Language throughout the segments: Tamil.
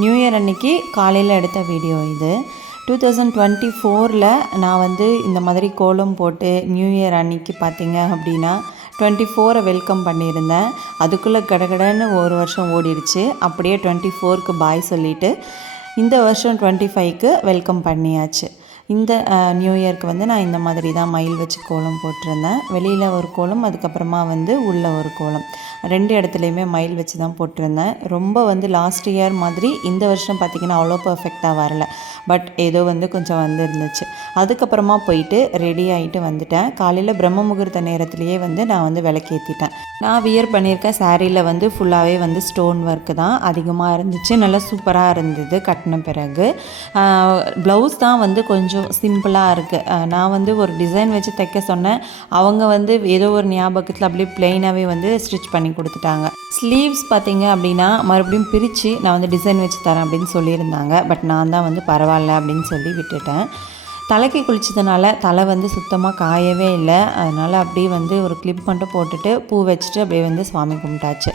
நியூ இயர் அன்னைக்கு காலையில் எடுத்த வீடியோ இது. 2024ல் நான் வந்து இந்த மாதிரி கோலம் போட்டு நியூ இயர் அன்னைக்கு பார்த்தீங்க அப்படின்னா 24 வெல்கம் பண்ணியிருந்தேன். அதுக்குள்ளே கடகடன்னு ஒரு வருஷம் ஓடிடுச்சு. அப்படியே 24க்கு பாய் சொல்லிவிட்டு இந்த வருஷம் 25க்கு வெல்கம் பண்ணியாச்சு. இந்த நியூ இயர்க்கு வந்து நான் இந்த மாதிரி தான் மயில் வச்சு கோலம் போட்டிருந்தேன். வெளியில் ஒரு கோலம், அதுக்கப்புறமா வந்து உள்ளே ஒரு கோலம், 2 இடத்துலையுமே மயில் வச்சு தான் போட்டிருந்தேன். ரொம்ப வந்து லாஸ்ட் இயர் மாதிரி இந்த வருஷம் பார்த்திங்கன்னா அவ்வளோ பர்ஃபெக்டாக வரல. பட் ஏதோ வந்து கொஞ்சம் வந்து இருந்துச்சு. அதுக்கப்புறமா போயிட்டு ரெடி ஆகிட்டு வந்துட்டேன். காலையில் பிரம்ம முகூர்த்த நேரத்துலேயே வந்து நான் வந்து விளக்கேற்றிட்டேன். நான் வியர் பண்ணியிருக்க சாரியில் வந்து ஃபுல்லாகவே வந்து ஸ்டோன் ஒர்க்கு தான் அதிகமாக இருந்துச்சு. நல்லா சூப்பராக இருந்தது கட்டின பிறகு. ப்ளவுஸ் தான் வந்து கொஞ்சம் சிம்பிளாக இருக்குது. நான் வந்து ஒரு டிசைன் வச்சு தைக்க சொன்னேன். அவங்க வந்து ஏதோ ஒரு ஞாபகத்தில் அப்படியே ப்ளெயினாகவே வந்து ஸ்டிச் பண்ணி கொடுத்துட்டாங்க. ஸ்லீவ்ஸ் பார்த்திங்க அப்படின்னா மறுபடியும் பிரித்து நான் வந்து டிசைன் வச்சு தரேன் அப்படின்னு சொல்லியிருந்தாங்க. பட் நான் தான் வந்து பரவாயில்ல அப்படின்னு சொல்லி விட்டுட்டேன். தலைக்கு குளிச்சதுனால தலை வந்து சுத்தமாக காயவே இல்லை. அதனால் அப்படியே வந்து ஒரு கிளிப் மட்டும் போட்டுட்டு பூ வச்சுட்டு அப்படியே வந்து சாமி கும்பிட்டாச்சு.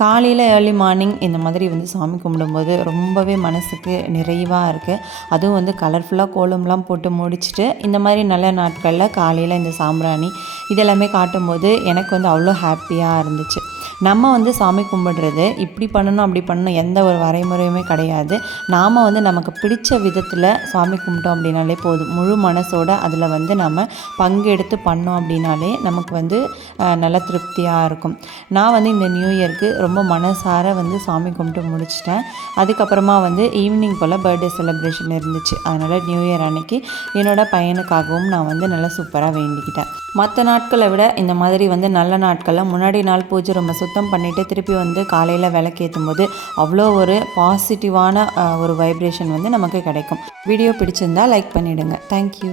காலையில் ஏர்லி மார்னிங் இந்த மாதிரி வந்து சாமி கும்பிடும்போது ரொம்பவே மனசுக்கு நிறைவாக இருக்குது. அதுவும் வந்து கலர்ஃபுல்லாக கோலம்லாம் போட்டு முடிச்சுட்டு இந்த மாதிரி நல்ல நாட்களில் காலையில் இந்த சாம்பிராணி இதெல்லாமே காட்டும்போது எனக்கு வந்து அவ்வளோ ஹாப்பியாக இருந்துச்சு. நம்ம வந்து சாமி கும்பிடுறது இப்படி பண்ணணும் அப்படி பண்ணணும் எந்த ஒரு வரைமுறையுமே கிடையாது. நாம் வந்து நமக்கு பிடிச்ச விதத்தில் சாமி கும்பிட்டோம் அப்படின்னாலே போதும். முழு மனசோடு அதில் வந்து நம்ம பங்கெடுத்து பண்ணோம் அப்படின்னாலே நமக்கு வந்து நல்ல திருப்தியாக இருக்கும். நான் வந்து இந்த நியூ இயர்க்கு ரொம்ப மனசார வந்து சாமி கும்பிட்டு முடிச்சிட்டேன். அதுக்கப்புறமா வந்து ஈவினிங் போல் பர்த்டே செலிப்ரேஷன் இருந்துச்சு. அதனால் நியூ இயர் அன்னைக்கு என்னோடய பையனுக்காகவும் நான் வந்து நல்லா சூப்பராக வேண்டிக்கிட்டேன். மற்ற நாட்களை விட இந்த மாதிரி வந்து நல்ல நாட்களில் முன்னாடி நாள் பூஜை ரொம்ப சுத்தம் பண்ணிவிட்டு திருப்பி வந்து காலையில் விளக்கேற்றும் போது அவ்வளோ ஒரு பாசிட்டிவான ஒரு வைப்ரேஷன் வந்து நமக்கு கிடைக்கும். வீடியோ பிடிச்சிருந்தால் லைக் பண்ணிவிடுங்க. தேங்க்யூ.